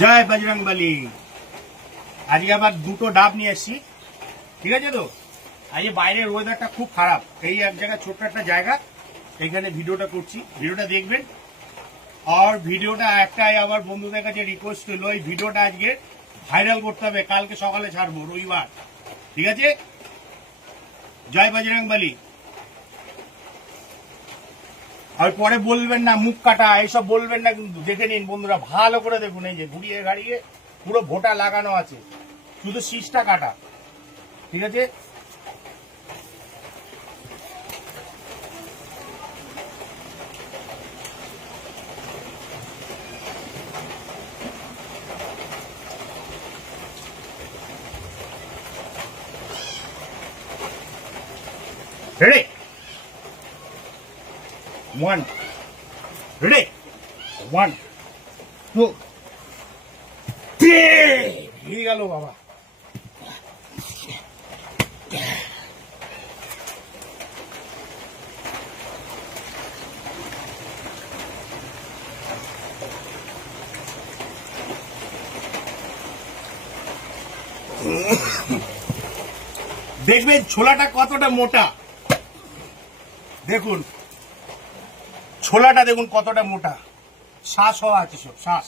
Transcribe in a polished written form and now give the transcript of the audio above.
জয় বজরংবলী। আজকে আবার দুটো ডাব নিয়ে এসেছি, ঠিক আছে তো। আজকে বাইরের ওয়েদারটা খুব খারাপ, এই এক জায়গায় ছোট্ট একটা জায়গা, এইখানে ভিডিওটা করছি, ভিডিওটা দেখবেন। আর ভিডিওটা একটাই আমার বন্ধুদের কাছে রিকোয়েস্ট হলো, এই ভিডিওটা আজকে ভাইরাল করতে হবে, কালকে সকালে ছাড়বো, রবিবার, ঠিক আছে। জয় বজরংবলী। আর পরে বলবেন না মুখ কাটা এইসব বলবেন না, কিন্তু দেখে নিন বন্ধুরা, ভালো করে দেখুন। এই যে ঘুরিয়ে গাড়িয়ে পুরো ভোটা লাগানো আছে, শুধু শীষটা কাটা, ঠিক আছে। রেডি, ওয়ান, রেডি, 1 2 3 গেল বাবা। দেখবেন ছোলাটা কতটা মোটা, দেখুন ছোলাটা দেখুন কতটা মোটা, শ্বাস হওয়া আছে, সব শ্বাস।